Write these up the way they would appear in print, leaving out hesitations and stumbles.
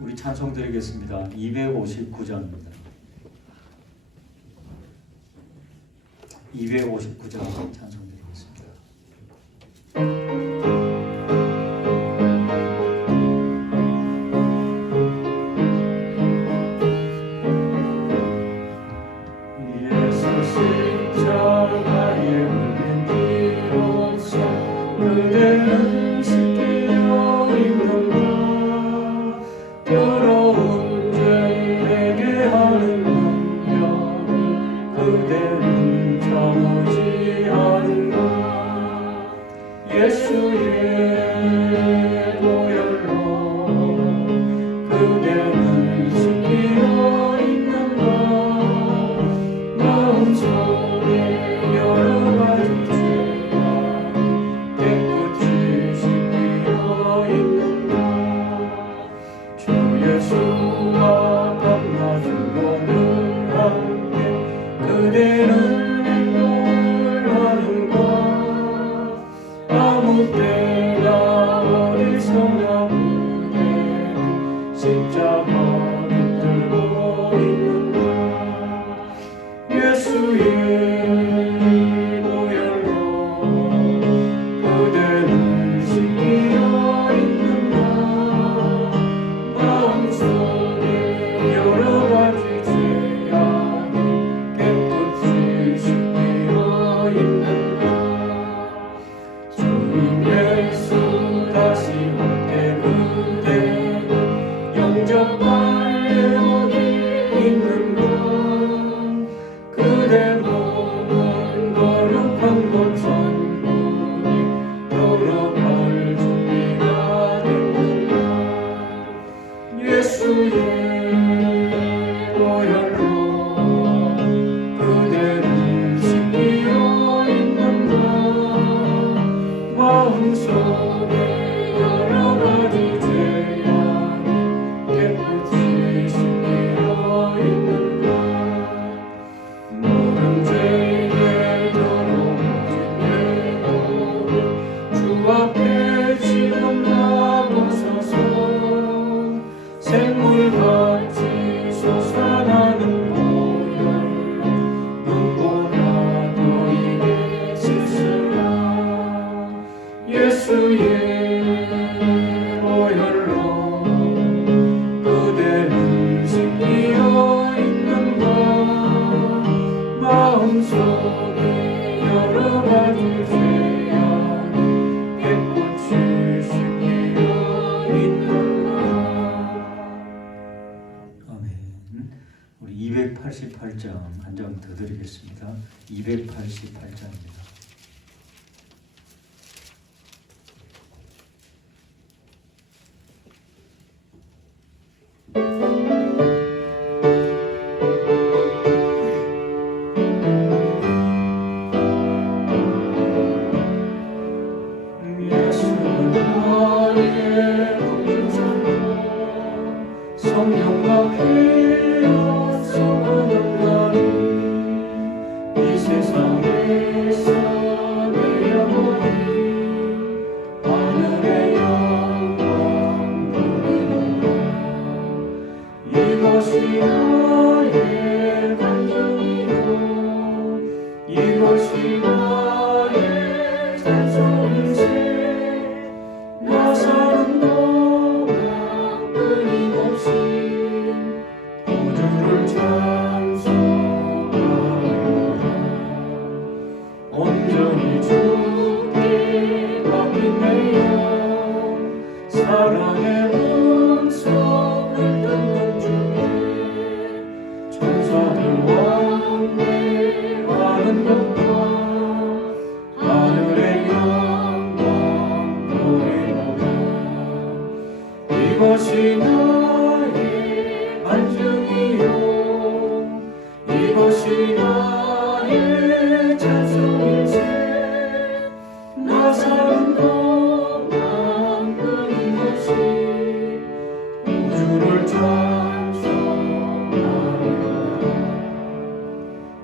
우리 찬송 드리겠습니다. 259장입니다. 259장 찬송 드리겠습니다. 예수 십자가에 울린 뒤로서 그대는 지키려 있는가. 더러운 죄에게 하는 능력을 그대는 참으지 않은가. 예수의 보혈로 그대는 지키려 있는가. 마음속에 여러 가지 죄악이 깨끗이 씻기려 있는가. 주 예수와 밤낮으로 늘 함께 그대는 행동을 하는가. 아무 때나 어디서나 그대는 십자가 붙들고 있는가. 예수의 보혈로 그대는 씻기려 있는가. 마음속에 여러 가지 죄악이 깨끗이 씻기려 있는가. 주님 예수 다시 올 때 그대는 영접할 영이 있는가. 그대 몸은 거룩한 곳 천국에 들어갈 준비가 됐는가. 예수의 보혈로 그대는 씻기려 있는가. 마음속에 여러 가지 죄악이 깨끗이 씻기려 있는가. 모든 죄에 더러워진 내 몸을 주 앞에 지금 놔두소서. 샘물같이 솟아나는 보혈로 눈보라 너희에게 씻으라. 예수의 보혈로 그대는 씻기려 있는가. 마음속에 여러 가지 죄악이 깨끗이 씻기려 있는가. 아멘. 우리 288장 한 장 더 드리겠습니다. 288장입니다. 예수는 나의 구주시고 성령과 피로 소원하나니 이 세상에서 내 영혼이 하늘의 영광 누리노라. 이것이 나의 간증이요 이것이 나의 찬송일세. 나 사는 동안 끊임없이 우주를 찬송하리라. 온전히 주께 맡긴 내 영 사랑의 음성을 듣는 중에 천사들 왕래하는 것과 하늘의 영광 보이노라. 이것이 나의 간증이요 이것이 나의 찬송일세. 나 사는 동안 끊임없이 우주를 찬송하리라.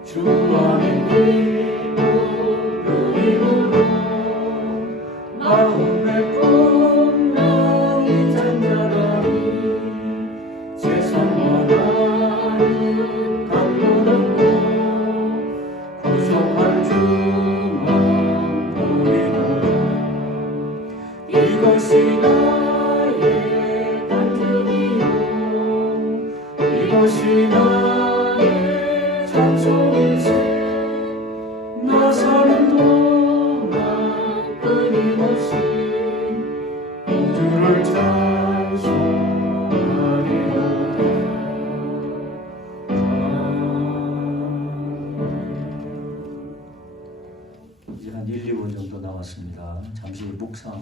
주 안에 기쁨 누리므로 마음의 풍랑이 잔잔하니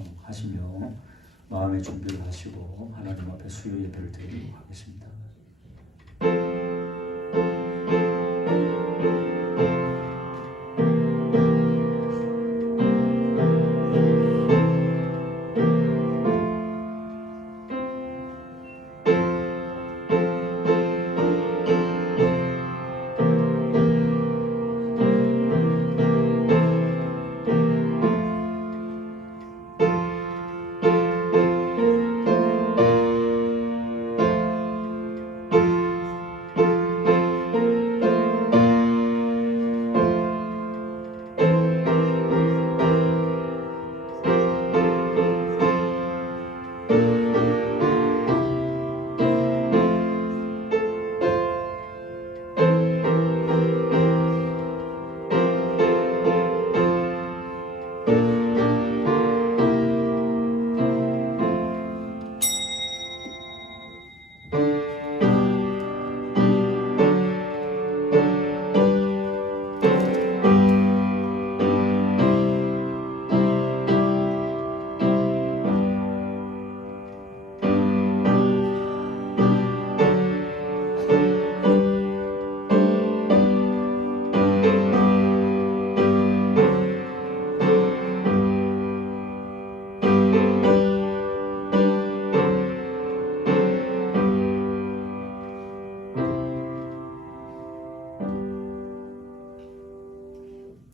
신청하시며 마음의 준비를 하시고 하나님 앞에 수요 예배를 드리도록 하겠습니다.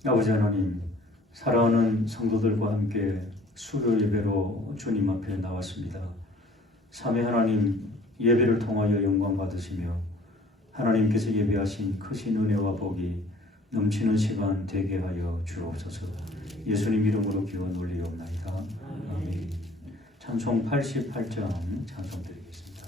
아버지 하나님, 사랑하는 성도들과 함께 수요 예배로 주님 앞에 나왔습니다. 삼위 하나님, 예배를 통하여 영광 받으시며 하나님께서 예배하신 크신 은혜와 복이 넘치는 시간 되게 하여 주옵소서. 예수님 이름으로 기원 올리옵나이다. 아멘. 찬송 88장 찬송 드리겠습니다.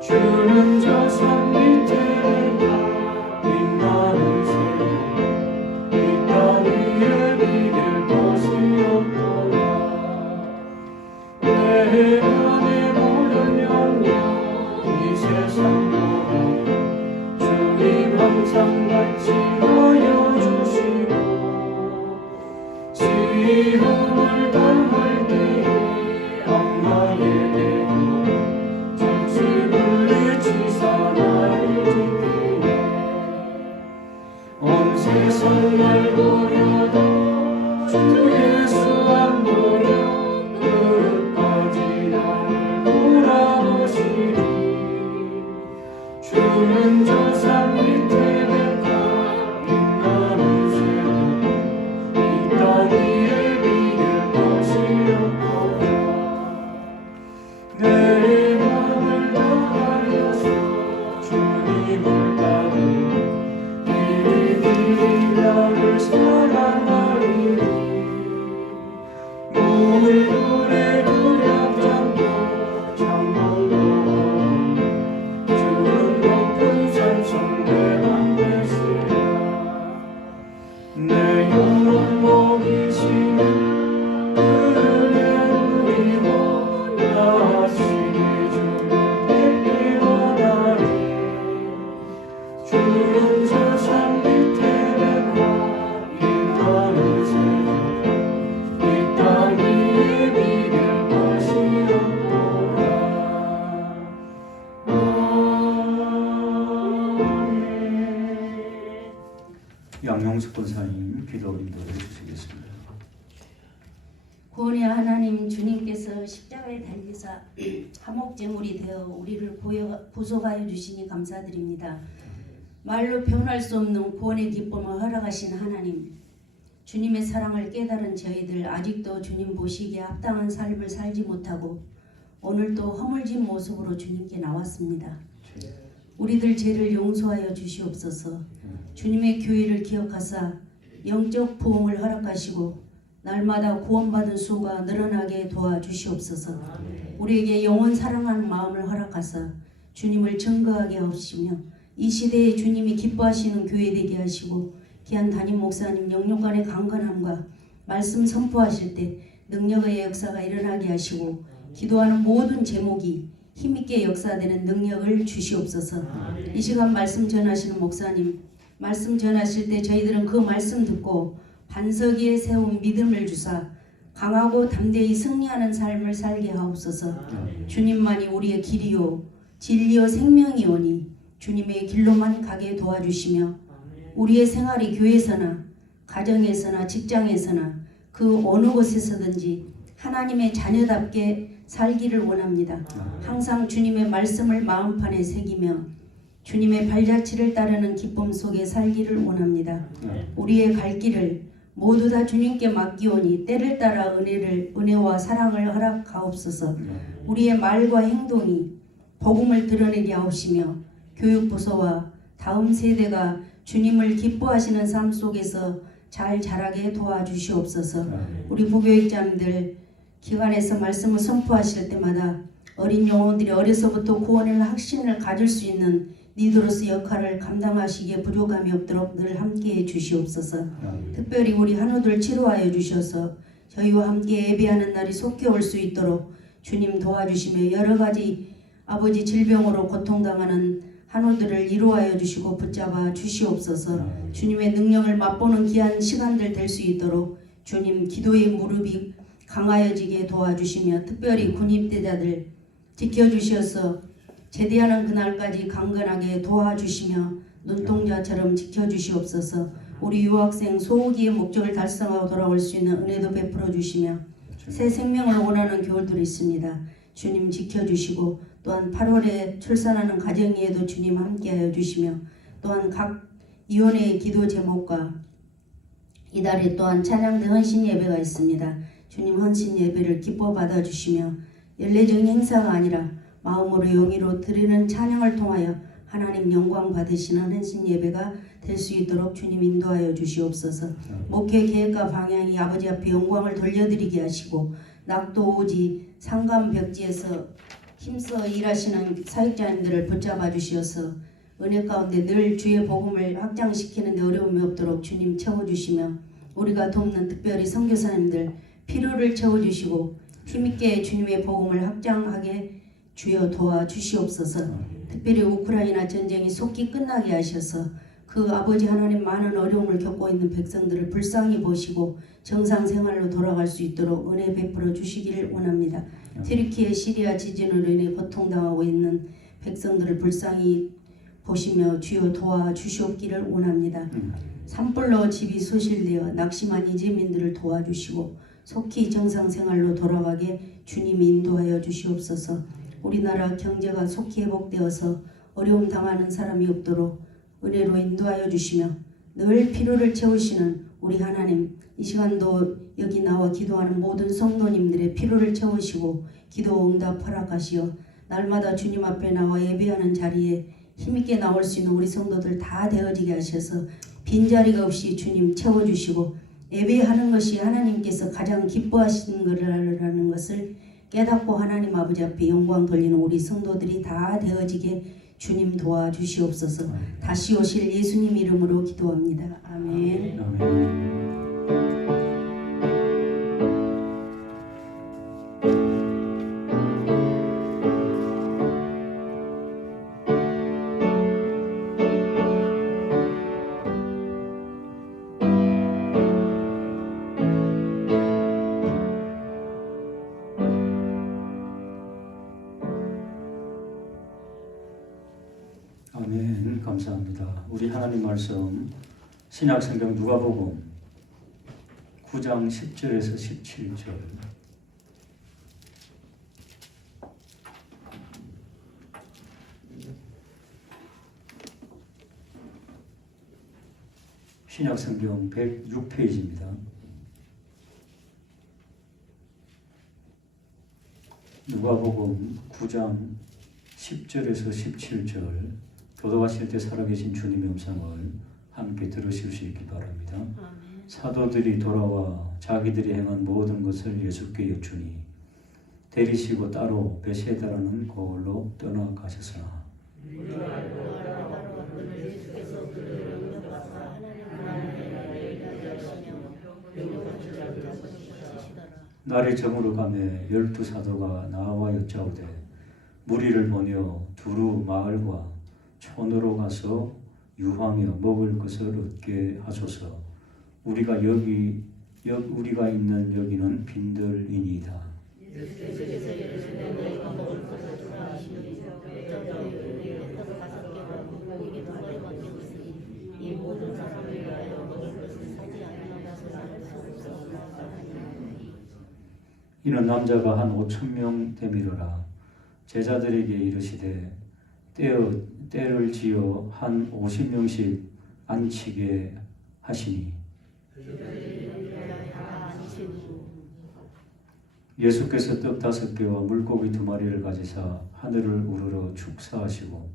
주는 저 산 밑에 빛나는 새 이 땅 위에 비길 곳이 없도다. 내 안에 모든 영광 이 세상보다 주님 항상 같이 하여 주시고 시험을 당할 때에 악마의 대고 온 세상 날 보려도 주 예수 안 보려 끝까지 나를 돌아오시리. 주는 저 산 밑에 백합 빛나는 새 이 땅 위에 비길 곳이 없도다. 내 맘을 다하여서 주님을 따르 나를 사랑하리니 물들의 두렵장도 창문도 주는 높은 산성 내 안에서야 내 영혼 먹이시는 은혜 누리고 다시게 주를 뵙기 원하리. 주는 저 산 밑에 양용석 권사님 기도 인도해 주시겠습니다. 구원의 하나님, 주님께서 십자가에 달리사 화목제물이 되어 우리를 구속하여 주시니 감사드립니다. 말로 표현할 수 없는 구원의 기쁨을 허락하신 하나님, 주님의 사랑을 깨달은 저희들 아직도 주님 보시기에 합당한 삶을 살지 못하고 오늘도 허물진 모습으로 주님께 나왔습니다. 우리들 죄를 용서하여 주시옵소서. 주님의 교회를 기억하사 영적 부흥을 허락하시고 날마다 구원받은 수가 늘어나게 도와주시옵소서. 우리에게 영원 사랑하는 마음을 허락하사 주님을 증거하게 하시며 이 시대에 주님이 기뻐하시는 교회 되게 하시고 귀한 담임 목사님 영육간의 강건함과 말씀 선포하실 때 능력의 역사가 일어나게 하시고 기도하는 모든 제목이 힘있게 역사되는 능력을 주시옵소서. 이 시간 말씀 전하시는 목사님 말씀 전하실 때 저희들은 그 말씀 듣고 반석 위에 세운 믿음을 주사 강하고 담대히 승리하는 삶을 살게 하옵소서. 주님만이 우리의 길이요 진리요 생명이오니 주님의 길로만 가게 도와주시며 우리의 생활이 교회에서나 가정에서나 직장에서나 그 어느 곳에서든지 하나님의 자녀답게 살기를 원합니다. 항상 주님의 말씀을 마음판에 새기며 주님의 발자취를 따르는 기쁨 속에 살기를 원합니다. 우리의 갈 길을 모두 다 주님께 맡기오니 때를 따라 은혜와 사랑을 허락하옵소서. 우리의 말과 행동이 복음을 드러내게 하옵시며 교육부서와 다음 세대가 주님을 기뻐하시는 삶 속에서 잘 자라게 도와주시옵소서. 우리 부교육자님들 기관에서 말씀을 선포하실 때마다 어린 영혼들이 어려서부터 구원의 확신을 가질 수 있는 리더로서 역할을 감당하시기에 부족함이 없도록 늘 함께해 주시옵소서. 특별히 우리 한우들 치료하여 주셔서 저희와 함께 예배하는 날이 속히 올 수 있도록 주님 도와주시며 여러 가지 아버지 질병으로 고통당하는 한우들을 이루하여 주시고 붙잡아 주시옵소서. 주님의 능력을 맛보는 귀한 시간들 될 수 있도록 주님 기도의 무릎이 강하여지게 도와주시며 특별히 군입대자들 지켜주셔서 제대하는 그날까지 강건하게 도와주시며 눈동자처럼 지켜주시옵소서. 우리 유학생 소호기의 목적을 달성하고 돌아올 수 있는 은혜도 베풀어 주시며 새 생명을 원하는 교우들이 있습니다. 주님 지켜주시고 또한 8월에 출산하는 가정에도 주님 함께하여 주시며 또한 각 위원회의 기도 제목과 이달에 또한 찬양대 헌신 예배가 있습니다. 주님 헌신 예배를 기뻐 받아주시며 연례적인 행사가 아니라 마음으로 영의로 드리는 찬양을 통하여 하나님 영광 받으시는 헌신 예배가 될 수 있도록 주님 인도하여 주시옵소서. 목회 계획과 방향이 아버지 앞에 영광을 돌려드리게 하시고 낙도 오지 상감 벽지에서 힘써 일하시는 사역자님들을 붙잡아 주시어서 은혜 가운데 늘 주의 복음을 확장시키는 데 어려움이 없도록 주님 채워주시며 우리가 돕는 특별히 선교사님들 필요를 채워주시고 힘있게 주님의 복음을 확장하게 주여 도와주시옵소서. 특별히 우크라이나 전쟁이 속히 끝나게 하셔서 그 아버지 하나님 많은 어려움을 겪고 있는 백성들을 불쌍히 보시고 정상 생활로 돌아갈 수 있도록 은혜 베풀어 주시기를 원합니다. 튀르키예 시리아 지진으로 인해 고통당하고 있는 백성들을 불쌍히 보시며 주여 도와주시옵기를 원합니다. 산불로 집이 소실되어 낙심한 이재민들을 도와주시고 속히 정상생활로 돌아가게 주님이 인도하여 주시옵소서. 우리나라 경제가 속히 회복되어서 어려움 당하는 사람이 없도록 은혜로 인도하여 주시며 늘 필요를 채우시는 우리 하나님 이 시간도 여기 나와 기도하는 모든 성도님들의 필요를 채우시고 기도 응답 허락하시어 날마다 주님 앞에 나와 예배하는 자리에 힘있게 나올 수 있는 우리 성도들 다 되어지게 하셔서 빈자리가 없이 주님 채워주시고 예배하는 것이 하나님께서 가장 기뻐하시는 거라는 것을 깨닫고 하나님 아버지 앞에 영광 돌리는 우리 성도들이 다 되어지게 주님 도와주시옵소서. 다시 오실 예수님 이름으로 기도합니다. 아멘. 아멘. 감사합니다. 우리 하나님 말씀 신약성경 누가복음 9장 10절에서 17절 신약성경 106페이지입니다. 누가복음 9장 10절에서 17절 도도하실 때 살아계신 주님의 음성을 함께 들으실 수 있기 바랍니다. 사도들이 돌아와 자기들이 행한 모든 것을 예수께 여쭈니 데리시고 따로 베세다라는 곳으로 떠나가셨으나 날이 저물어 가매 12사도가 나와 여짜오되 무리를 보내어 두루 마을과 촌으로 가서 유하며 먹을 것을 얻게 하소서. 우리가 있는 여기는 빈들이니이다. 이는 남자가 한 5,000명 되미르라. 제자들에게 이르시되 때를 지어 한 50명씩 앉히게 하시니 예수께서 떡 5개와 물고기 2마리를 가지사 하늘을 우러러 축사하시고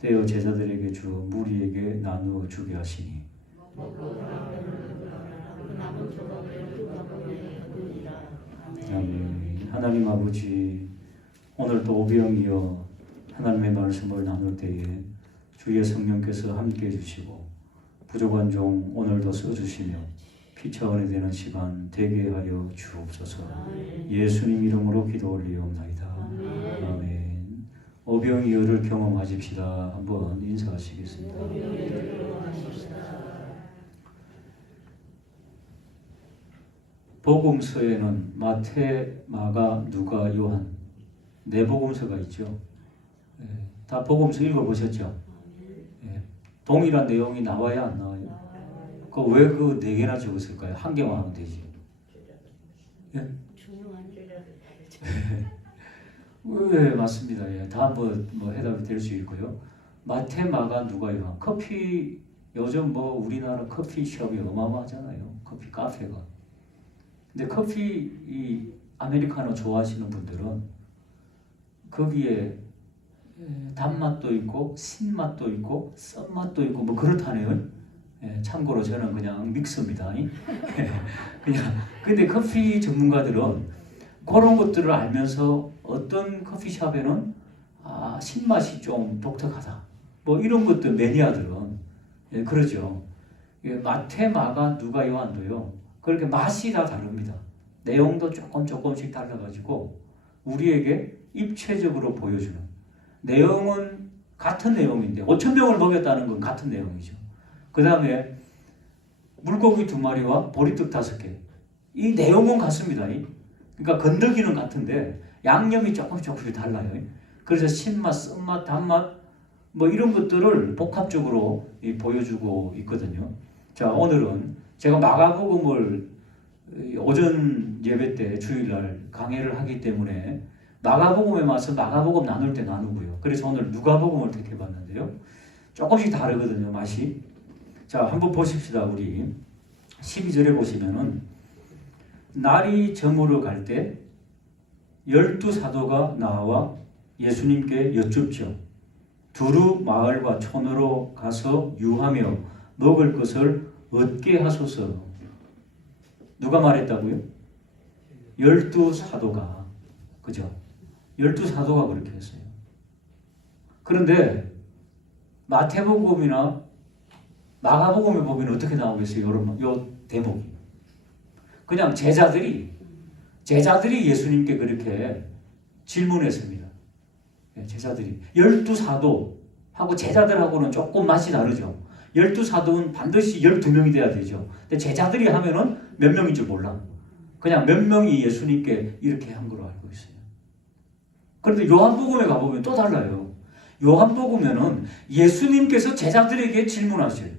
떼어 제자들에게 주어 무리에게 나누어 주게 하시니 아멘. 하나님 아버지, 오늘 또 오병이어 하나님의 말씀을 나눌 때에 주의 성령께서 함께해 주시고 부족한 종 오늘도 써주시며 피차원이 되는 시간 되게 하여 주옵소서. 예수님 이름으로 기도 올리옵나이다. 아멘. 오병이어를 경험하십시다. 한번 인사하시겠습니다. 복음서에는 마태, 마가, 누가, 요한 네 복음서가 있죠. 다 복음서 읽어보셨죠? 동일한 내용이 나와야 안 나와요? 왜 그 네 개나 적었을까요? 한 개만 하면 되지. 네, 맞습니다. 예, 다 뭐 해답이 될 수 있고요. 마태, 마가, 누가, 요한. 커피 요즘 뭐 우리나라 커피숍이 어마어마하잖아요. 커피 카페가. 근데 커피 이 아메리카노 좋아하시는 분들은 거기에 단맛도 있고 신맛도 있고 쓴맛도 있고 뭐 그렇다네요. 참고로 저는 그냥 믹스입니다. 그냥 근데 커피 전문가들은 그런 것들을 알면서 어떤 커피숍에는 신맛이 좀 독특하다. 뭐 이런 것들 매니아들은 그러죠. 마태, 마가, 누가, 요한도요. 그렇게 맛이 다 다릅니다. 내용도 조금씩 달라가지고 우리에게 입체적으로 보여주는 내용은 같은 내용인데 5,000명을 먹였다는 건 같은 내용이죠. 그 다음에 물고기 2마리와 보리떡 5개 이 내용은 같습니다. 그러니까 건더기는 같은데 양념이 조금씩 달라요. 그래서 신맛, 쓴맛, 단맛 뭐 이런 것들을 복합적으로 보여주고 있거든요. 자, 오늘은 제가 마가복음을 오전 예배 때 주일날 강해를 하기 때문에 마가복음에 와서 마가복음 나눌 때 나누고요. 그래서 오늘 누가복음을 택해봤는데요. 조금씩 다르거든요, 맛이. 자, 한번 보십시다. 우리 12절에 보시면은 날이 저물어 갈 때 12사도가 나와 예수님께 여쭙죠. 두루 마을과 촌으로 가서 유하며 먹을 것을 얻게 하소서. 누가 말했다고요? 12사도가. 그죠? 12사도가 그렇게 했어요. 그런데 마태복음이나 마가복음에 보면 어떻게 나오겠어요? 요 대목이. 그냥 제자들이 예수님께 그렇게 질문했습니다. 제자들이 12사도하고 제자들하고는 조금 맛이 다르죠. 12사도는 반드시 12명이 돼야 되죠. 근데 제자들이 하면은 몇 명인 줄 몰라. 그냥 몇 명이 예수님께 이렇게 한 걸로 알고 있어요. 그런데 요한복음에 가보면 또 달라요. 요한복음에는 예수님께서 제자들에게 질문하셔요.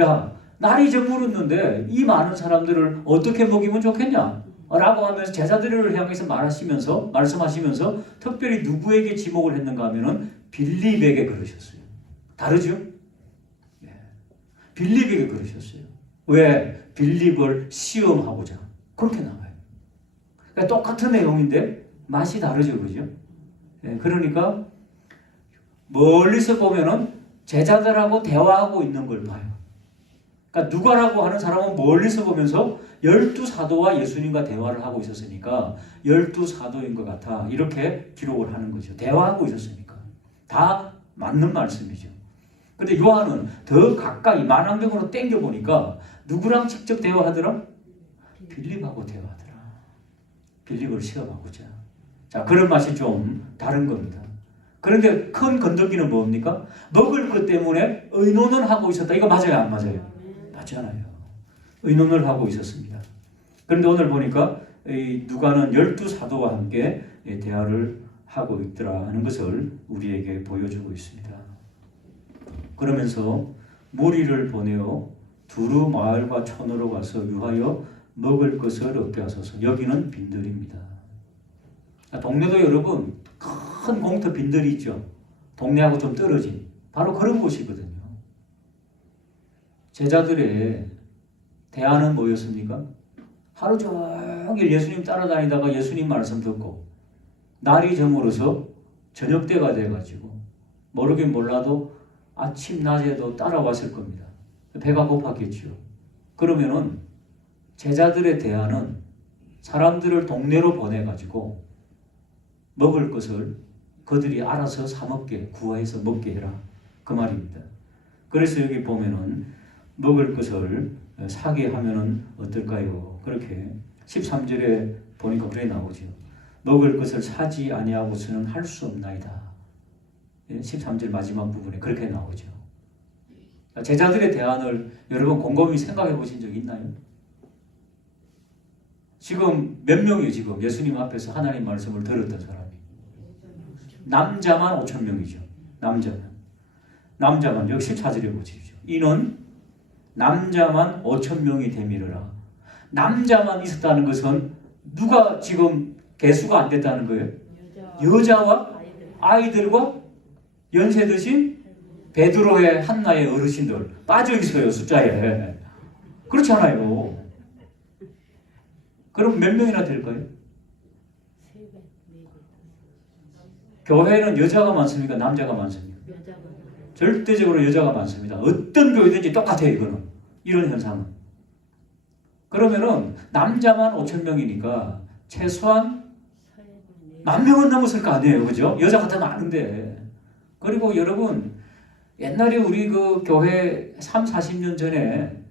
야, 날이 저물었는데 이 많은 사람들을 어떻게 먹이면 좋겠냐? 라고 하면서 제자들을 향해서 말씀하시면서 특별히 누구에게 지목을 했는가 하면은 빌립에게 그러셨어요. 다르죠? 빌립에게 그러셨어요. 왜? 빌립을 시험하고자. 그렇게 나와요. 그러니까 똑같은 내용인데 맛이 다르죠. 그죠? 예, 그러니까 멀리서 보면은 제자들하고 대화하고 있는 걸 봐요. 그러니까 누가라고 하는 사람은 멀리서 보면서 12사도와 예수님과 대화를 하고 있었으니까 12사도인 것 같아. 이렇게 기록을 하는 거죠. 대화하고 있었으니까. 다 맞는 말씀이죠. 근데 요한은 더 가까이 만왕경으로 땡겨보니까 누구랑 직접 대화하더라? 빌립하고 대화하더라. 빌립을 시험하고자. 자, 그런 맛이 좀 다른 겁니다. 그런데 큰 건더기는 뭡니까? 먹을 것 때문에 의논을 하고 있었다. 이거 맞아요? 안 맞아요? 맞잖아요. 의논을 하고 있었습니다. 그런데 오늘 보니까 누가는 12사도와 함께 대화를 하고 있더라 하는 것을 우리에게 보여주고 있습니다. 그러면서 무리를 보내어 두루 마을과 촌으로 가서 유하여 먹을 것을 얻게 하소서. 여기는 빈들입니다. 동네도 여러분 큰 공터 빈들이 있죠. 동네하고 좀 떨어진 바로 그런 곳이거든요. 제자들의 대안은 뭐였습니까? 하루 종일 예수님 따라다니다가 예수님 말씀 듣고 날이 저물어서 저녁 때가 돼가지고 모르긴 몰라도 아침 낮에도 따라왔을 겁니다. 배가 고팠겠죠. 그러면은 제자들의 대안은 사람들을 동네로 보내가지고 먹을 것을 그들이 알아서 사 먹게 구해서 먹게 해라 그 말입니다. 그래서 여기 보면은 먹을 것을 사게 하면은 어떨까요? 그렇게 13절에 보니까 그래 나오죠. 먹을 것을 사지 아니하고서는 할 수 없나이다. 13절 마지막 부분에 그렇게 나오죠. 제자들의 대안을 여러분 곰곰이 생각해 보신 적 있나요? 지금 몇 명이에요? 지금 예수님 앞에서 하나님 말씀을 들었던 사람이 남자만 5,000명이죠. 남자만 여기 14절에 보십시오. 이는 남자만 5,000명이 되미르라. 남자만 있었다는 것은 누가 지금 개수가 안 됐다는 거예요? 여자와 아이들과 연세 드신 베드로의 한나의 어르신들 빠져 있어요. 숫자에. 그렇지 않아요? 그럼 몇 명이나 될까요? 교회는 여자가 많습니까? 남자가 많습니까? 절대적으로 여자가 많습니다. 어떤 교회든지 똑같아요. 이거는. 이런 현상은. 그러면은 남자만 5,000명이니까 최소한 10,000명은 넘었을 거 아니에요. 그죠? 여자가 더 많은데. 그리고 여러분 옛날에 우리 그 교회 30-40년 전에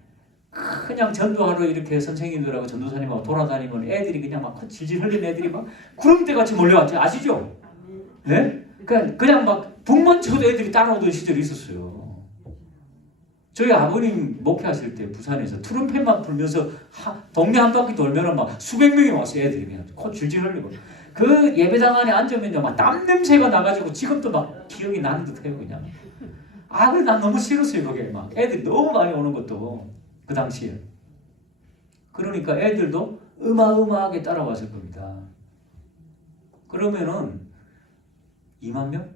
그냥 전도하러 이렇게 선생님들하고 전도사님하고 돌아다니면 애들이 그냥 막 질질 흘리는 애들이 막 구름대같이 몰려왔죠. 아시죠? 네? 그냥 막 북만 쳐도 애들이 따라오던 시절이 있었어요. 저희 아버님 목회하실 때 부산에서 트럼펫만 불면서 동네 한 바퀴 돌면은 막 수백 명이 왔어요. 애들이 그냥 코 질질 흘리고. 그 예배당 안에 앉으면요 막 땀 냄새가 나가지고 지금도 막 기억이 나는 듯해요 그냥. 그래 난 너무 싫었어요 거기에 막 애들이 너무 많이 오는 것도 그 당시에. 그러니까 애들도 어마어마하게 따라왔을 겁니다. 그러면은 2만 명?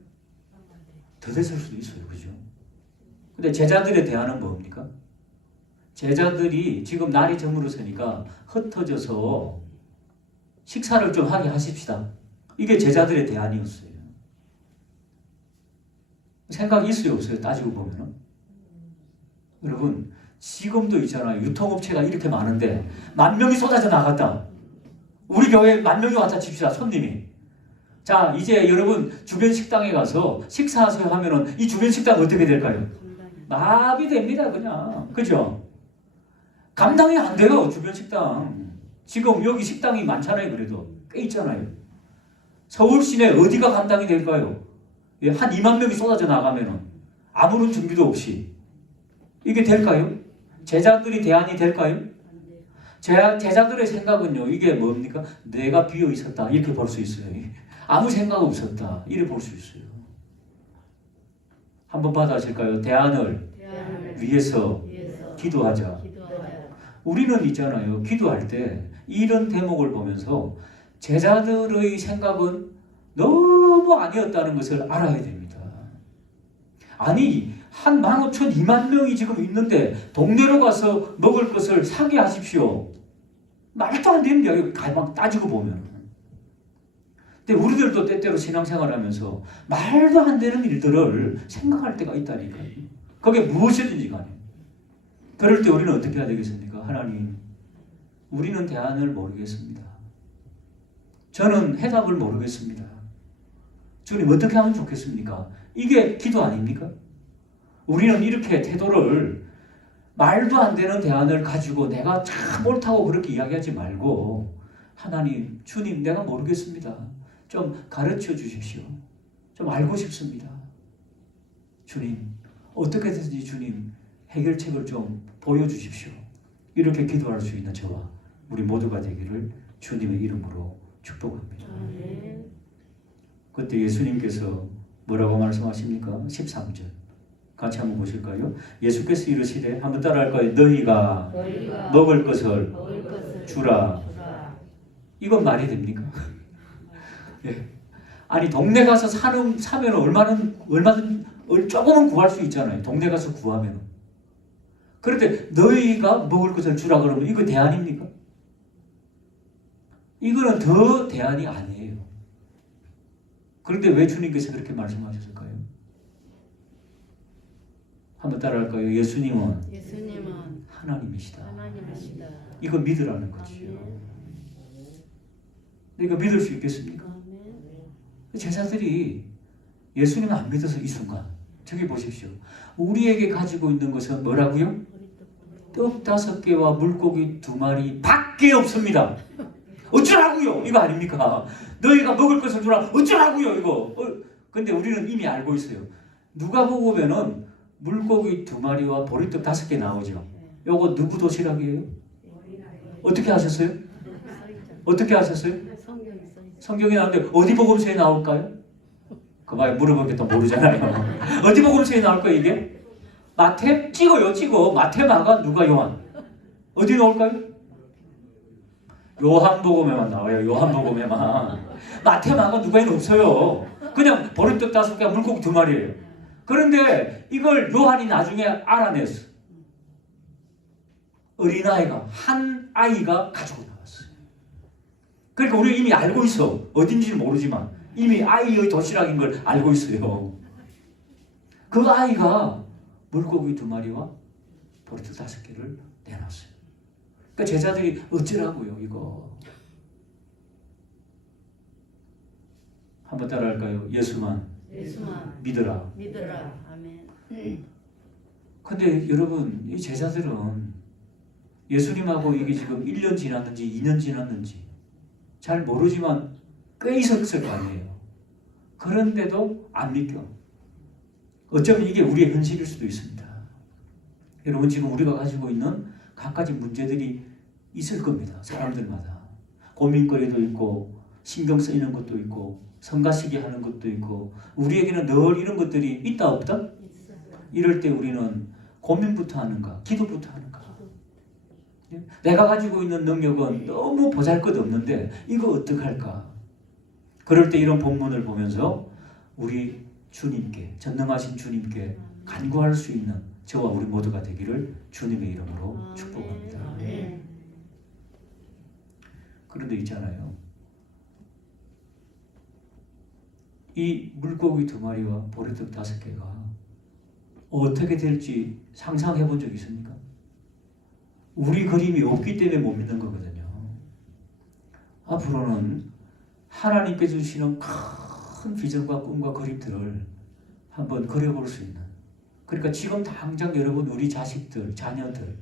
더 됐을 수도 있어요. 그죠? 근데 제자들의 대안은 뭡니까? 제자들이 지금 날이 저물었으니까 흩어져서 식사를 좀 하게 하십시다. 이게 제자들의 대안이었어요. 생각이 있어요? 없어요? 따지고 보면은. 여러분 지금도 있잖아요. 유통업체가 이렇게 많은데 10,000명이 쏟아져 나갔다. 우리 교회에 10,000명이 왔다 칩시다. 손님이. 자 이제 여러분 주변 식당에 가서 식사하세요 하면은 이 주변 식당 어떻게 될까요? 마비됩니다 그냥. 그죠? 감당이 안 돼요 주변 식당. 지금 여기 식당이 많잖아요. 그래도 꽤 있잖아요. 서울 시내 어디가 감당이 될까요? 한 2만 명이 쏟아져 나가면은 아무런 준비도 없이 이게 될까요? 제자들이 대안이 될까요? 제자들의 생각은요 이게 뭡니까? 내가 비어 있었다 이렇게 볼 수 있어요. 아무 생각 없었다 이렇게 볼 수 있어요. 한번 받아실까요? 대안을 위해서 기도하자. 우리는 있잖아요. 기도할 때 이런 대목을 보면서 제자들의 생각은 너무 아니었다는 것을 알아야 됩니다. 아니 한 15,000, 2만 명이 지금 있는데 동네로 가서 먹을 것을 사게 하십시오. 말도 안 되는 이야기 가만 따지고 보면. 근데 우리들도 때때로 신앙생활하면서 말도 안 되는 일들을 생각할 때가 있다니까요. 그게 무엇이든지 간에. 그럴 때 우리는 어떻게 해야 되겠습니까? 하나님, 우리는 대안을 모르겠습니다. 저는 해답을 모르겠습니다. 주님, 어떻게 하면 좋겠습니까? 이게 기도 아닙니까? 우리는 이렇게 태도를 말도 안 되는 대안을 가지고 내가 참 옳다고 그렇게 이야기하지 말고 하나님, 주님, 내가 모르겠습니다. 좀 가르쳐 주십시오. 좀 알고 싶습니다. 주님, 어떻게든지 주님 해결책을 좀 보여주십시오. 이렇게 기도할 수 있는 저와 우리 모두가 되기를 주님의 이름으로 축복합니다. 그때 예수님께서 뭐라고 말씀하십니까? 13절 같이 한번 보실까요? 예수께서 이르시되, 한번 따라할까요? 너희가 먹을 것을 주라. 이건 말이 됩니까? 예. 아니 동네 가서 사면 얼마든 조금은 구할 수 있잖아요. 동네 가서 구하면. 그런데 너희가 먹을 것을 주라 그러면 이거 대안입니까? 이거는 더 대안이 아니에요. 그런데 왜 주님께서 그렇게 말씀하셨을까요? 한번 따라할까요? 예수님은 하나님이시다. 이거 믿으라는 거지요. 이거 믿을 수 있겠습니까? 제자들이 예수님을 안 믿어서 이 순간 저기 보십시오. 우리에게 가지고 있는 것은 뭐라고요? 떡 5개와 물고기 2마리 밖에 없습니다. 어쩌라고요? 이거 아닙니까? 너희가 먹을 것을 주라. 어쩌라고요? 이거. 근데 우리는 이미 알고 있어요. 누가복음에는 물고기 2마리와 보리떡 5개 나오죠. 요거 누구 도시락이에요? 어떻게 하셨어요? 어떻게 하셨어요? 성경에 나오는데 어디 복음서에 나올까요? 그말 물어보니까 또 모르잖아요. 어디 복음서에 나올까요 이게? 마태? 찍어. 마태, 마가, 누가, 요한. 어디 나올까요? 요한복음에만 나와요. 요한복음에만. 마태, 마가, 누가에는 없어요. 그냥 보리떡 5개와 물고기 2마리예요. 그런데 이걸 요한이 나중에 알아냈어. 어린아이가, 한 아이가 가지고 나왔어요. 그러니까 우리가 이미 알고 있어. 어딘지는 모르지만 이미 아이의 도시락인 걸 알고 있어요. 그 아이가 물고기 2마리와 보리떡 5개를 내놨어요. 그러니까 제자들이 어쩌라고요 이거. 한번 따라할까요? 예수만 믿어라. 아멘. 근데 여러분, 이 제자들은 예수님하고 이게 지금 1년 지났는지 2년 지났는지 잘 모르지만 꽤 있었을 거 아니에요. 그런데도 안 믿겨. 어쩌면 이게 우리의 현실일 수도 있습니다. 여러분, 지금 우리가 가지고 있는 갖가지 문제들이 있을 겁니다. 사람들마다. 고민거리도 있고 신경 쓰이는 것도 있고 성가시기 하는 것도 있고 우리에게는 늘 이런 것들이 있다 없다? 이럴 때 우리는 고민부터 하는가? 기도부터 하는가? 내가 가지고 있는 능력은 너무 보잘것없는데 이거 어떡할까? 그럴 때 이런 본문을 보면서 우리 주님께, 전능하신 주님께 간구할 수 있는 저와 우리 모두가 되기를 주님의 이름으로 축복합니다. 그런데 있잖아요. 이 물고기 2마리와 보리떡 5개가 어떻게 될지 상상해 본 적 있습니까? 우리 그림이 없기 때문에 못 믿는 거거든요. 앞으로는 하나님께 주시는 큰 비전과 꿈과 그림들을 한번 그려볼 수 있는, 그러니까 지금 당장 여러분 우리 자식들, 자녀들,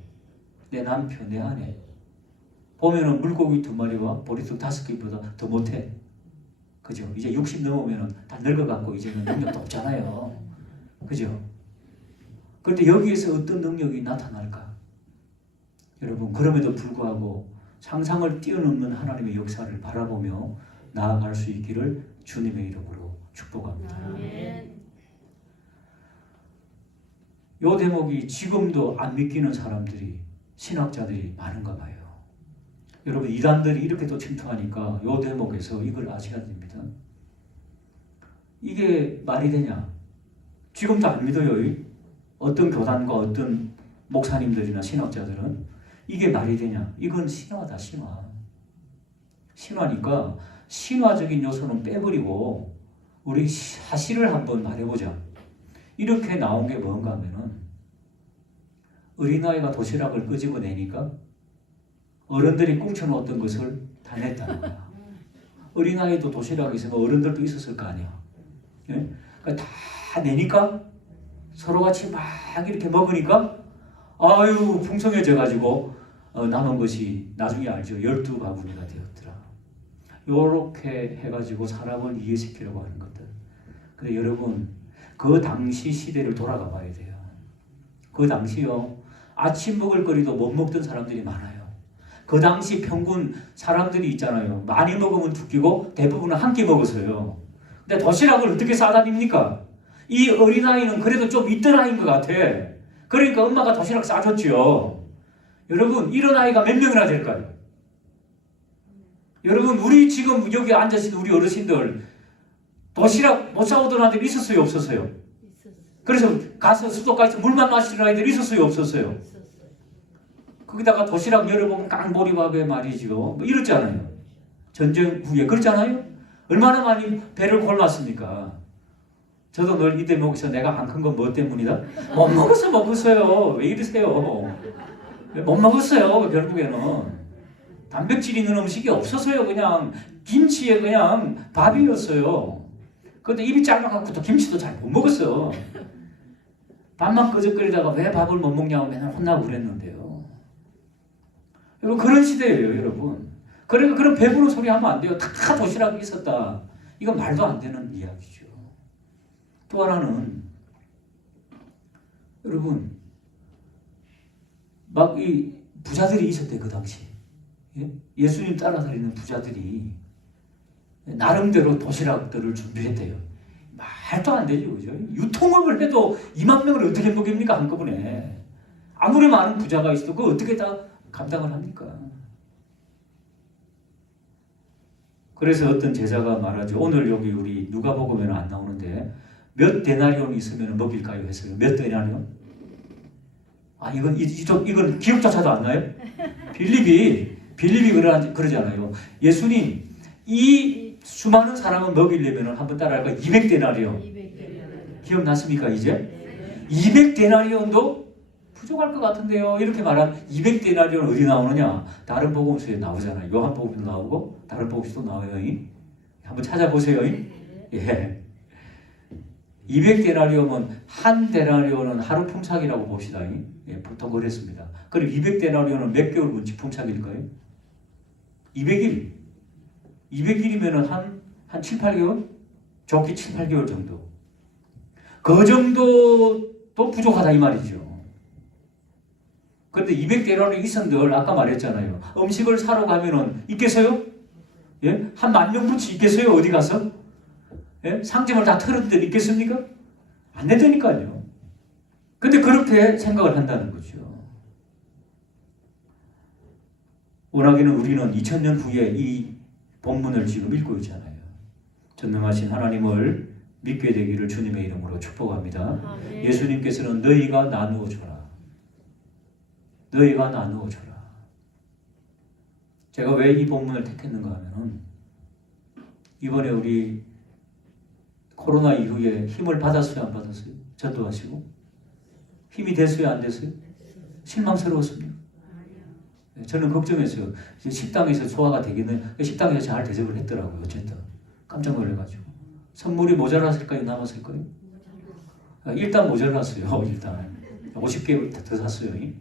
내 남편, 내 아내 보면은 물고기 2마리와 보리떡 5개보다 더 못해. 그죠? 이제 60 넘으면은 다 늙어갖고 이제는 능력도 없잖아요. 그죠? 그런데 여기에서 어떤 능력이 나타날까? 여러분, 그럼에도 불구하고 상상을 뛰어넘는 하나님의 역사를 바라보며 나아갈 수 있기를 주님의 이름으로 축복합니다. 아멘. 이 대목이 지금도 안 믿기는 사람들이, 신학자들이 많은가 봐요. 여러분, 이단들이 이렇게 또 침투하니까 이 대목에서 이걸 아셔야 됩니다. 이게 말이 되냐? 지금도 안 믿어요. 어떤 교단과 어떤 목사님들이나 신학자들은 이게 말이 되냐? 이건 신화다, 신화. 신화니까 신화적인 요소는 빼버리고 우리 사실을 한번 말해보자. 이렇게 나온 게 뭔가 하면은 어린아이가 도시락을 끄집어내니까 어른들이 꽁쳐놓았던 것을 다 냈다는 거야. 어린아이도 도시락이 있으면 어른들도 있었을 거 아니야. 예? 그러니까 다 내니까 서로 같이 막 이렇게 먹으니까 아유 풍성해져가지고 남은 것이 나중에 알죠. 12바구니가 되었더라. 요렇게 해가지고 사람을 이해시키려고 하는 것들. 근데 여러분 그 당시 시대를 돌아가 봐야 돼요. 그 당시요 아침 먹을 거리도 못 먹던 사람들이 많아요. 그 당시 평균 사람들이 있잖아요. 많이 먹으면 두 끼고 대부분은 한 끼 먹었어요. 근데 도시락을 어떻게 싸다닙니까? 이 어린아이는 그래도 좀 있던 아이인 것 같아. 그러니까 엄마가 도시락 싸줬지요. 여러분 이런 아이가 몇 명이나 될까요? 여러분 우리 지금 여기 앉으신 우리 어르신들 도시락 못 사오던 아이들 있었어요 없었어요? 그래서 가서 수도가에서 물만 마시는 아이들 있었어요 없었어요? 거기다가 도시락 열어보면 깡보리밥에 말이죠 뭐 이렇잖아요. 전쟁 후에 그렇잖아요. 얼마나 많이 배를 골랐습니까? 저도 늘 이 대목에서 내가 안 큰 건 뭐 때문이다? 못 먹었어요. 왜 이러세요? 못 먹었어요 결국에는. 단백질 있는 음식이 없어서요. 그냥 김치에 그냥 밥이었어요. 근데 입이 짧아갖고 또 김치도 잘 못 먹었어. 밥만 끄적거리다가 왜 밥을 못 먹냐고 맨날 혼나고 그랬는데요. 여러분 그런 시대예요 여러분. 그러니까 그런 배부른 소리 하면 안 돼요. 다 도시락이 있었다. 이건 말도 안 되는 이야기죠. 또 하나는 여러분 막 이 부자들이 있었대 그 당시. 예수님 따라다니는 부자들이 나름대로 도시락들을 준비했대요. 말도 안 되죠, 그죠? 유통업을 해도 2만 명을 어떻게 먹입니까 한꺼번에? 아무리 많은 부자가 있어도 그걸 어떻게 다 감당을 합니까? 그래서 어떤 제자가 말하죠. 오늘 여기 우리 누가복음에는 안 나오는데 몇 데나리온 있으면 먹일까요? 했어요. 몇 데나리온? 아 이건 이건 기억조차도 안 나요? 빌립이 그러잖아요. 예수님 이 수많은 사람을 먹이려면 한번 따라할까? 200데나리온. 기억났습니까 이제? 200데나리온도 부족할 것 같은데요. 이렇게 말한 200데나리온 어디 나오느냐? 다른 복음서에 나오잖아요. 요한복음도 나오고 다른 복음서도 나와요. 한번 찾아보세요. 예. 200데나리온은 한 데나리온은 하루 품삯이라고 봅시다. 예, 보통 그랬습니다. 그럼 200데나리온은 몇 개월 분치 품삯일까요? 200일. 200일이면 한 7, 8개월? 좋게 7, 8개월 정도. 그 정도도 부족하다 이 말이죠. 그런데 200데나리온이 있었는데 아까 말했잖아요. 음식을 사러 가면은 있겠어요? 예? 한 10,000명분치 있겠어요? 어디 가서? 예? 상점을 다 털었는데 있겠습니까? 안 된다니까요. 근데 그렇게 생각을 한다는 거죠. 워낙에는 우리는 2000년 후에 이 본문을 지금 읽고 있잖아요. 전능하신 하나님을 믿게 되기를 주님의 이름으로 축복합니다. 아멘. 예수님께서는 너희가 나누어 줘라. 너희가 나누어 줘라. 제가 왜 이 본문을 택했는가 하면은 이번에 우리 코로나 이후에 힘을 받았어요, 안 받았어요? 전도하시고 힘이 됐어요, 안 됐어요? 실망스러웠습니다. 저는 걱정했어요. 식당에서 소화가 되기는 식당에서 잘 대접을 했더라고요. 어쨌든 깜짝 놀래가지고 선물이 모자랐을까요, 남았을까요? 일단 모자랐어요. 일단 50개 더 샀어요. 예.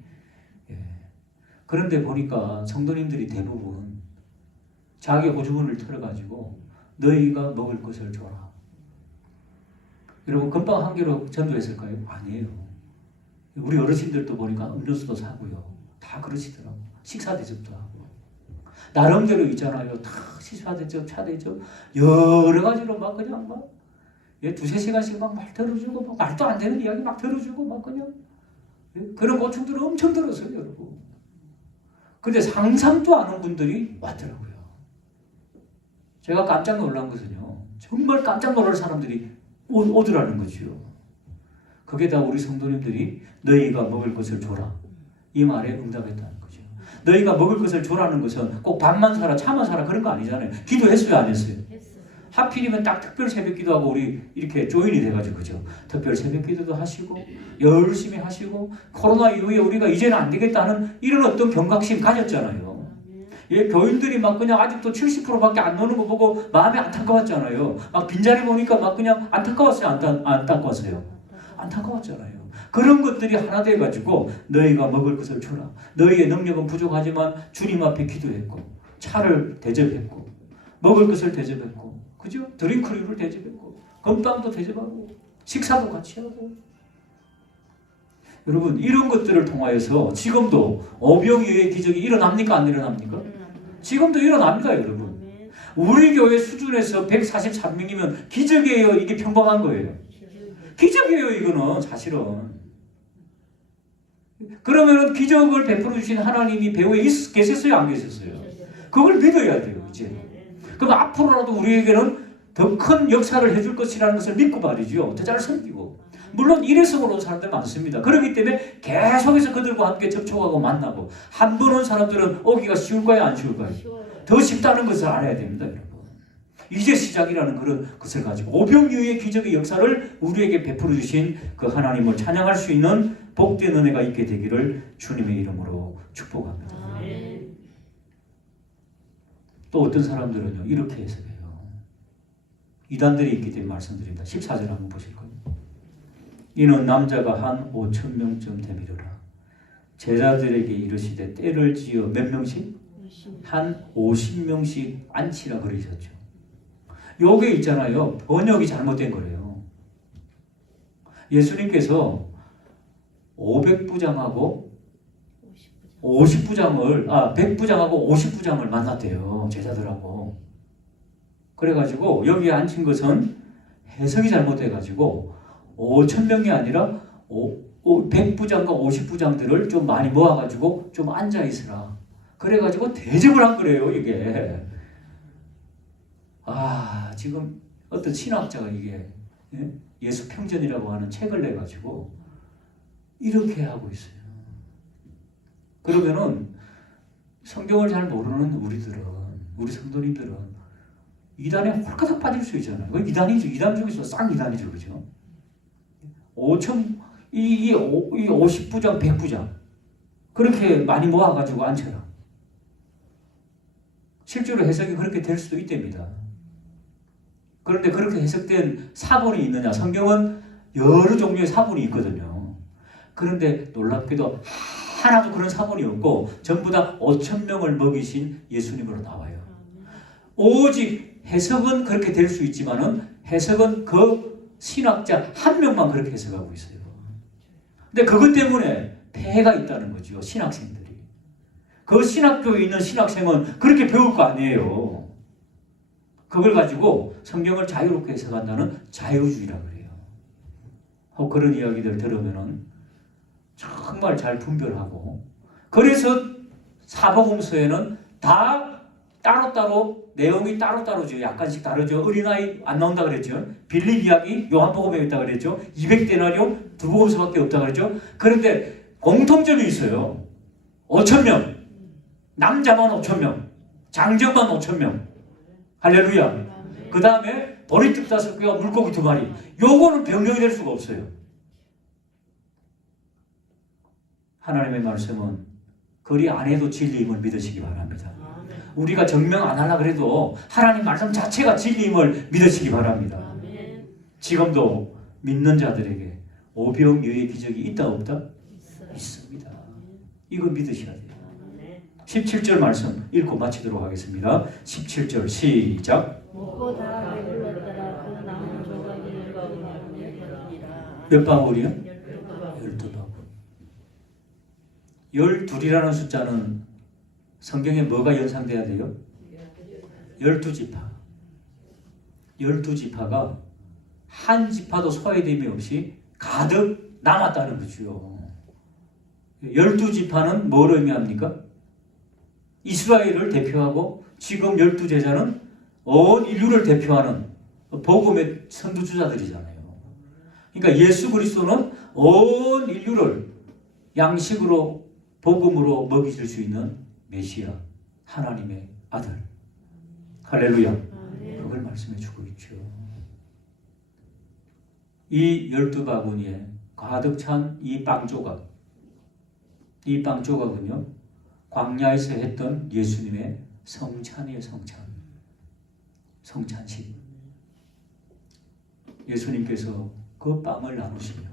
그런데 보니까 성도님들이 대부분 자기 호주머니를 털어가지고 너희가 먹을 것을 줘라. 여러분 금방 한 개로 전도했을까요? 아니에요. 우리 어르신들도 보니까 음료수도 사고요. 다 그러시더라고. 식사 대접도 하고. 나름대로 있잖아요. 다 식사 대접, 차 대접 여러 가지로 막 그냥 막 두세 시간씩 막 말 들어주고 막 말도 안 되는 이야기 막 들어주고 막 그냥 그런 고충들을 엄청 들었어요, 여러분. 근데 상상도 안 한 분들이 왔더라고요. 제가 깜짝 놀란 것은요. 정말 깜짝 놀랄 사람들이 오더라는 거죠. 그게 다 우리 성도님들이 너희가 먹을 것을 줘라 이 말에 응답했다는 거죠. 너희가 먹을 것을 줘라는 것은 꼭 밥만 사라 차만 사라 그런 거 아니잖아요. 기도했어요 안 했어요? 하필이면 딱 특별 새벽 기도하고 우리 이렇게 조인이 돼가지고 그죠? 특별 새벽 기도도 하시고 열심히 하시고 코로나 이후에 우리가 이제는 안 되겠다는 이런 어떤 경각심 가졌잖아요. 예, 교인들이 막 그냥 아직도 70%밖에 안 노는 거 보고 마음이 안타까웠잖아요. 막 빈자리 보니까 막 그냥 안타까웠어요. 안타까웠어요. 안타까웠잖아요. 그런 것들이 하나 돼가지고 너희가 먹을 것을 주라. 너희의 능력은 부족하지만 주님 앞에 기도했고 차를 대접했고 먹을 것을 대접했고 그죠? 드링크류를 대접했고 건빵도 대접하고 식사도 같이 하고 여러분 이런 것들을 통하여서 지금도 오병이어의 기적이 일어납니까? 안 일어납니까? 지금도 일어납니다 여러분. 우리 교회 수준에서 143명이면 기적이에요? 이게 평범한 거예요? 기적이에요 이거는 사실은. 그러면은 기적을 베풀어 주신 하나님이 배후에 계셨어요? 안 계셨어요? 그걸 믿어야 돼요 이제. 그럼 앞으로라도 우리에게는 더 큰 역사를 해줄 것이라는 것을 믿고 말이죠. 더 잘 섬기고. 물론 일회성으로 온 사람들 많습니다. 그렇기 때문에 계속해서 그들과 함께 접촉하고 만나고 한 번 온 사람들은 오기가 쉬울까요? 안 쉬울까요? 더 쉽다는 것을 알아야 됩니다 여러분. 이제 시작이라는 그런 것을 가지고 오병이어의 기적의 역사를 우리에게 베풀어 주신 그 하나님을 찬양할 수 있는 복된 은혜가 있게 되기를 주님의 이름으로 축복합니다. 또 어떤 사람들은요 이렇게 해석해요. 이단들이 있기 때문에 말씀드립니다. 14절 한번 보실 거예요. 이는 남자가 한 5,000명쯤 되미르라. 제자들에게 이르시되 때를 지어 몇 명씩? 한 50명씩 앉히라 그러셨죠. 요게 있잖아요. 번역이 잘못된 거래요. 예수님께서 500부장하고 100부장하고 50부장을 만났대요. 제자들하고. 그래가지고 여기에 앉힌 것은 해석이 잘못돼가지고 5,000명이 아니라 100부장과 50부장들을 좀 많이 모아가지고 좀 앉아있으라. 그래가지고 대접을 한 거래요 이게. 지금 어떤 신학자가 이게 예수 평전이라고 하는 책을 내가지고 이렇게 하고 있어요. 그러면은 성경을 잘 모르는 우리 성도님들은 이단에 홀가닥 빠질 수 있잖아요. 그 이단이죠. 이단 중에서 쌍 이단이죠, 그죠? 50부장, 100부장 그렇게 많이 모아가지고 앉혀라. 실제로 해석이 그렇게 될 수도 있답니다. 그런데 그렇게 해석된 사본이 있느냐? 성경은 여러 종류의 사본이 있거든요. 그런데 놀랍게도 하나도 그런 사본이 없고 전부 다 5,000명을 먹이신 예수님으로 나와요. 오직 해석은 그렇게 될 수 있지만은 해석은 그 신학자 한 명만 그렇게 해석하고 있어요. 근데 그것 때문에 폐해가 있다는 거죠. 신학생들이. 그 신학교에 있는 신학생은 그렇게 배울 거 아니에요. 그걸 가지고 성경을 자유롭게 해석한다는 자유주의라 그래요. 그런 이야기들 들으면은 정말 잘 분별하고 그래서 사복음서에는 다 따로따로 내용이 따로따로죠. 약간씩 다르죠. 어린아이 안 나온다 그랬죠. 빌립 이야기 요한복음에 있다 그랬죠. 200데나리온 두 복음서밖에 없다 그랬죠. 그런데 공통점이 있어요. 5,000명 남자만 5,000명 장정만 5,000명 할렐루야. 그 다음에 보리떡 5개와 물고기 2마리 요거는 변경이 될 수가 없어요. 하나님의 말씀은 그리 안 해도 진리임을 믿으시기 바랍니다. 우리가 증명 안 하려고 해도 하나님 말씀 자체가 진리임을 믿으시기 바랍니다. 지금도 믿는 자들에게 오병이어의 기적이 있다 없다? 있습니다. 이거 믿으셔야 돼요. 17절 말씀 읽고 마치도록 하겠습니다. 17절 시작. 먹고 다 배불렀더라. 그 남은 조각이 몇 방울이요? 12방울. 12이라는 숫자는 성경에 뭐가 연상돼야 돼요? 12지파. 12지파가 한 지파도 소외됨이 없이 가득 남았다는 거죠. 12지파는 뭘 의미합니까? 이스라엘을 대표하고 지금 12제자는 온 인류를 대표하는 복음의 선두주자들이잖아요. 그러니까 예수 그리스도는 온 인류를 양식으로 복음으로 먹이실 수 있는 메시아 하나님의 아들. 할렐루야. 그걸 말씀해 주고 있죠. 이 12바구니에 가득 찬 이 빵 조각, 이 빵 조각은요 광야에서 했던 예수님의 성찬이에요. 성찬식. 예수님께서 그 빵을 나누시며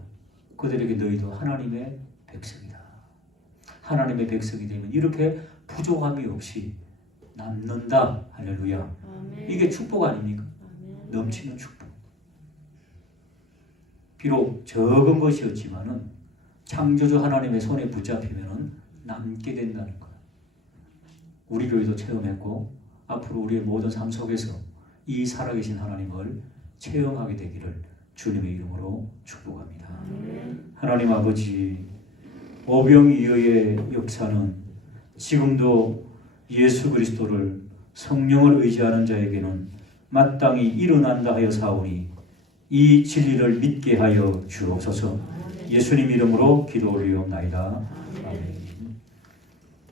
그들에게 너희도 하나님의 백성이다. 하나님의 백성이 되면 이렇게 부족함이 없이 남는다. 할렐루야. 이게 축복 아닙니까? 넘치는 축복. 비록 적은 것이었지만은 창조주 하나님의 손에 붙잡히면은 남게 된다는 거예요. 우리 교회도 체험했고 앞으로 우리의 모든 삶 속에서 이 살아계신 하나님을 체험하게 되기를 주님의 이름으로 축복합니다. 하나님 아버지, 오병이어의 역사는 지금도 예수 그리스도를 성령을 의지하는 자에게는 마땅히 일어난다 하여 사오니 이 진리를 믿게 하여 주옵소서. 예수님 이름으로 기도 올리옵나이다. 아멘.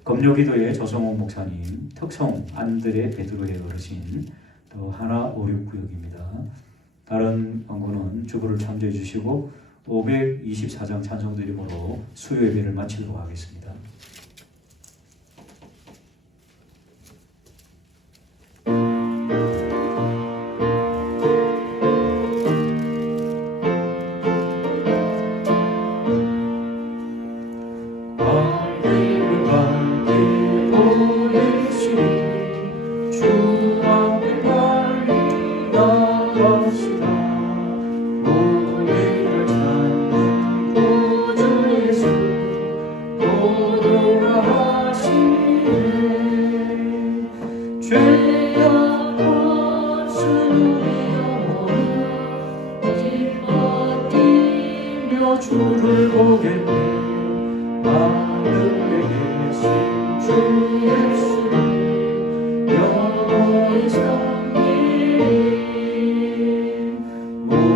검요기도의 조성호 목사님, 특송 안드레 베드로의 어르신, 또 하나 569역입니다. 다른 광고는 주보를 참조해 주시고 524장 찬송 드림으로 수요 예배를 마치도록 하겠습니다. 주를 보겠네. 하늘에 계신 주 예수를 영원히 섬기리. 우리를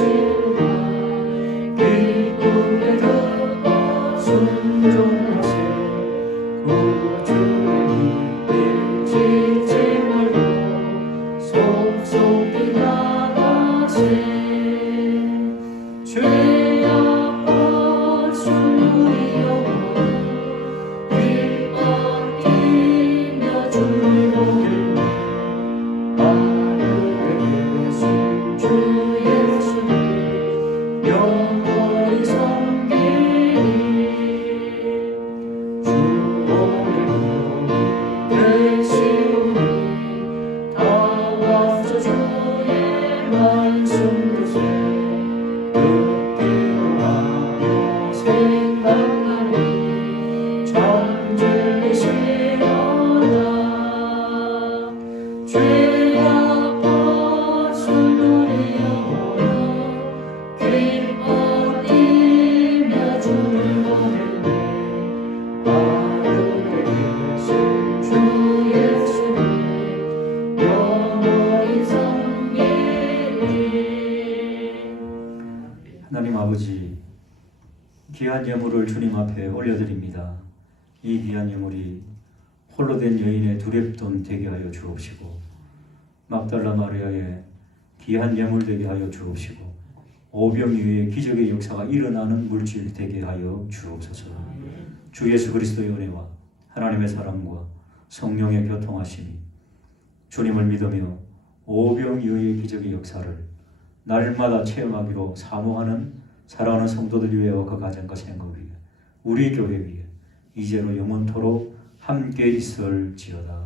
구원하시구나. 기쁘게 듣고 순종하세. 구주의 믿음 지지 말고 속속히 나가세. 죄악과 술물이 영원히 기뻐 뛰며 주를 보겠네. 하늘에 계신 주 예수를 영원히 섬기리. 주 오늘 계시오니 다 와서 주의 말씀 듣세. 듣기로하여 생각하니 잠들리시로다. 죄악과 술물이 영원히 기뻐 뛰며 주를 보겠네. 하늘에 계신 주 예수를 영원히 섬기리. 하나님 아버지, 귀한 예물을 주님 앞에 올려드립니다. 이 귀한 예물이 홀로 된 여인의 두렵돈 되게 하여 주옵시고 막달라 마리아의 귀한 예물 되게 하여 주옵시고 오병이어의 기적의 역사가 일어나는 물질 되게 하여 주옵소서. 주 예수 그리스도의 은혜와 하나님의 사랑과 성령의 교통하심이 주님을 믿으며 오병이어의 기적의 역사를 날마다 체험하기로 사모하는 사랑하는 성도들 위에와 그 가정과 생각 위에 우리 교회 위에 이제로 영원토록 함께 있을지어다.